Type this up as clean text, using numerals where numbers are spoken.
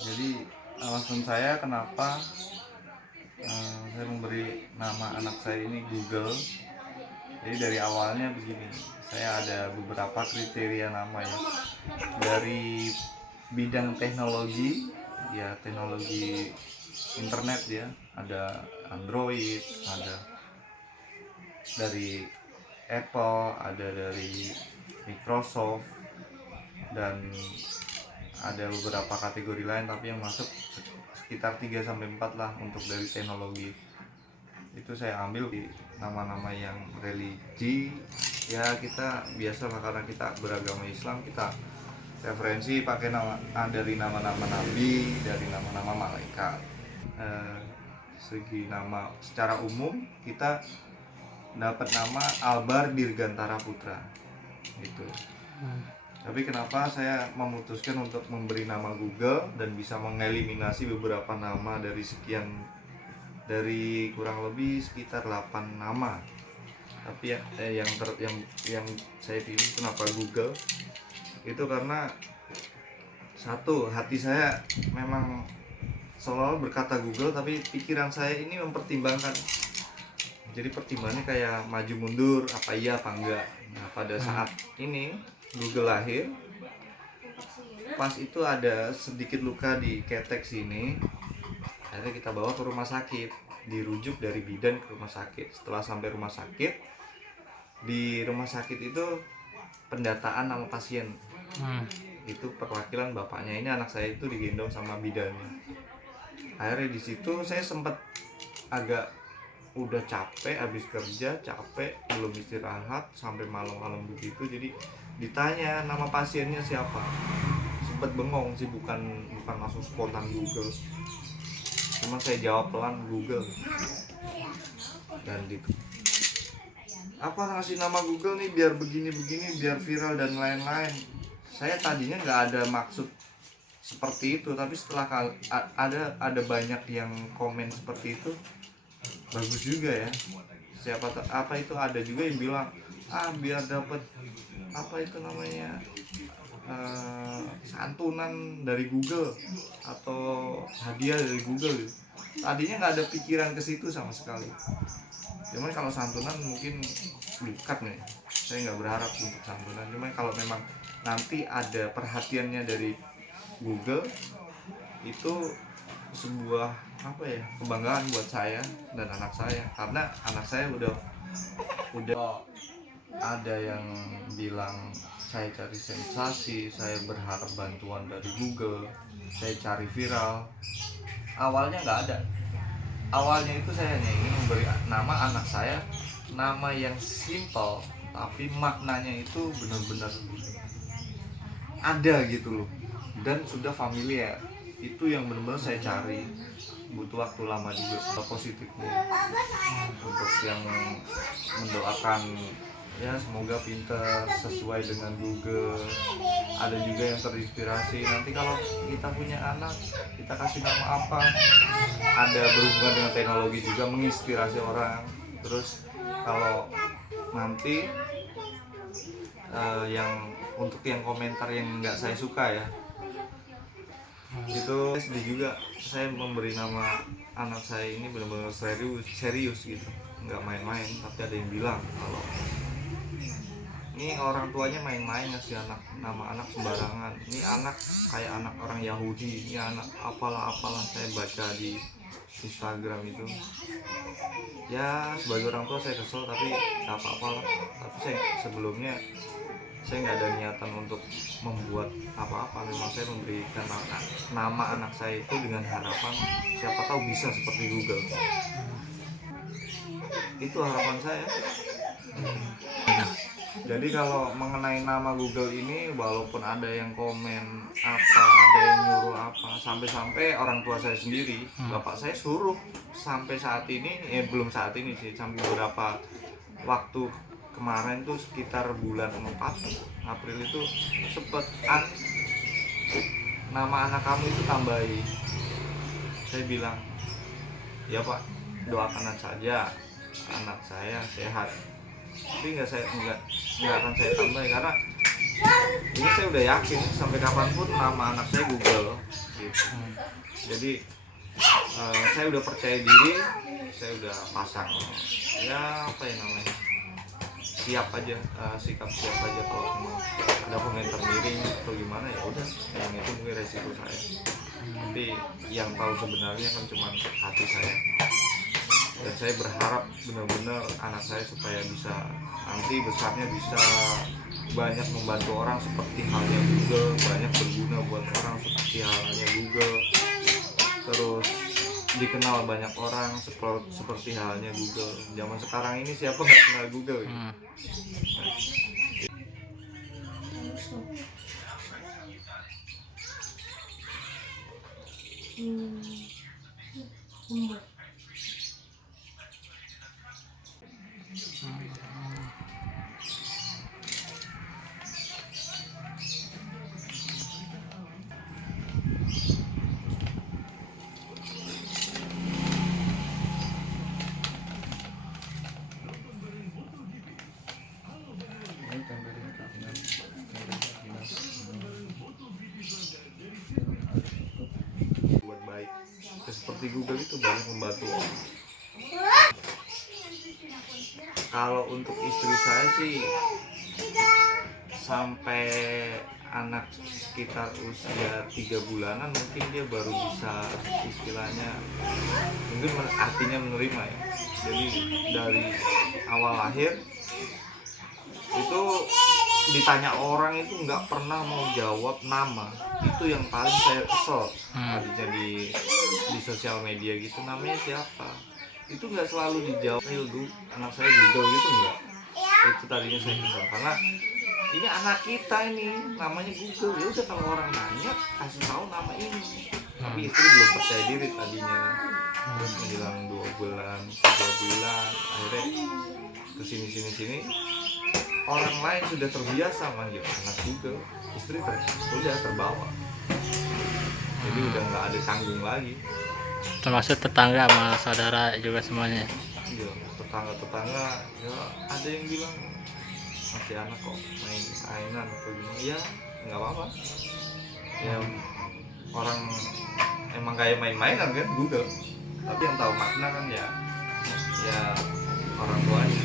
Jadi alasan saya kenapa saya memberi nama anak saya ini Google. Jadi dari awalnya begini, saya ada beberapa kriteria nama ya. Dari bidang teknologi, ya teknologi internet ya, ada Android, ada dari Apple, ada dari Microsoft, dan ada beberapa kategori lain tapi yang masuk sekitar 3-4 lah untuk dari teknologi. Itu saya ambil di nama-nama yang religi ya, kita biasalah karena kita beragama Islam, kita referensi pakai nama dari nama-nama nabi, dari nama-nama malaikat. Segi nama secara umum kita dapat nama Albar Dirgantara Putra gitu. Tapi kenapa saya memutuskan untuk memberi nama Google dan bisa mengeliminasi beberapa nama dari sekian, dari kurang lebih sekitar 8 nama. Tapi yang saya pilih kenapa Google? Itu karena satu, hati saya memang selalu berkata Google, tapi pikiran saya ini mempertimbangkan. Jadi pertimbangannya kayak maju mundur, apa iya apa enggak. Nah, pada saat ini Google lahir, pas itu ada sedikit luka di ketek sini. Akhirnya kita bawa ke rumah sakit, dirujuk dari bidan ke rumah sakit. Setelah sampai rumah sakit, di rumah sakit itu pendataan nama pasien. Itu perwakilan bapaknya ini, anak saya itu digendong sama bidannya. Akhirnya di situ saya sempat agak udah capek, habis kerja capek, belum istirahat sampai malam-malam begitu. Jadi ditanya nama pasiennya siapa, sempat bengong sih, bukan langsung spontan Google, cuma saya jawab pelan Google. Dan gitu, apa ngasih nama Google nih biar begini-begini, biar viral dan lain-lain. Saya tadinya nggak ada maksud seperti itu, tapi setelah ada banyak yang komen seperti itu, bagus juga ya. Siapa apa itu, ada juga yang bilang biar dapat apa itu namanya santunan dari Google atau hadiah dari Google gitu. Tadinya nggak ada pikiran ke situ sama sekali. Cuman kalau santunan mungkin dekat nih, saya nggak berharap untuk santunan. Cuman kalau memang nanti ada perhatiannya dari Google, itu sebuah apa ya, kebanggaan buat saya dan anak saya, karena anak saya udah ada yang bilang saya cari sensasi, saya berharap bantuan dari Google, saya cari viral. Awalnya nggak ada. Awalnya itu saya hanya ingin memberi nama anak saya, nama yang simple tapi maknanya itu benar-benar ada gitu loh, dan sudah familiar. Itu yang benar-benar saya cari, butuh waktu lama juga. Positifnya untuk yang mendoakan ya semoga pintar sesuai dengan Google. Ada juga yang terinspirasi, nanti kalau kita punya anak kita kasih nama apa. Ada berhubungan dengan teknologi juga, menginspirasi orang. Terus kalau nanti yang untuk yang komentar yang nggak saya suka ya, itu sedih juga. Saya memberi nama anak saya ini benar-benar serius gitu, nggak main-main. Tapi ada yang bilang kalau ini orang tuanya main-main ngasih nama anak sembarangan, ini anak kayak anak orang Yahudi, ini anak apalah. Saya baca di Instagram itu ya, sebagai orang tua saya kesel, tapi nggak apa-apa lah. Tapi saya sebelumnya saya nggak ada niatan untuk membuat apa-apa. Memang saya memberikan nama anak saya itu dengan harapan siapa tahu bisa seperti Google. Itu harapan saya. Jadi kalau mengenai nama Google ini, walaupun ada yang komen apa, ada yang nyuruh apa, sampai-sampai orang tua saya sendiri, bapak saya suruh sampai saat ini, belum saat ini sih, sampai beberapa waktu kemarin tuh sekitar bulan 4 April itu sempet nama anak kamu itu tambahi. Saya bilang ya Pak, doakan saja anak saya sehat, tapi nggak akan saya tambahin, karena ini saya udah yakin sampai kapanpun nama anak saya Google gitu. Jadi saya udah percaya diri, saya udah pasang ya apa ya namanya, siap aja, sikap siap aja kalau memang ada komentar miring atau gimana ya udah, yang itu mungkin resiko saya. Tapi yang tahu sebenarnya kan cuma hati saya. Dan saya berharap benar-benar anak saya supaya bisa nanti besarnya bisa banyak membantu orang seperti halnya Google, banyak berguna buat orang seperti halnya Google, terus dikenal banyak orang seperti halnya Google. Zaman sekarang ini siapa nggak kenal Google ya? Buat baik, seperti Google itu banyak membantu orang. Kalau untuk istri saya sih sampai anak sekitar usia 3 bulanan mungkin dia baru bisa istilahnya mungkin artinya menerima ya. Jadi dari awal lahir itu ditanya orang itu nggak pernah mau jawab nama. Itu yang paling saya kesel tadinya di sosial media gitu, namanya siapa itu nggak selalu dijawab anak saya Google gitu, enggak. Itu tadinya saya kesel karena ini anak kita ini namanya Google, ya udah kalau orang nanya kasih tahu nama ini. Tapi istri belum percaya diri tadinya kan. Terus menjelang 2 bulan 3 bulan akhirnya kesini orang lain sudah terbiasa manggil anak Google, istri udah terbawa, jadi udah nggak ada canggung lagi. Termasuk tetangga sama saudara juga semuanya. Iya, tetangga ya ada yang bilang masih anak kok mainan atau gimana, ya nggak apa-apa ya, orang emang kayak main-mainan kan Google, tapi yang tahu makna kan ya orang tuanya.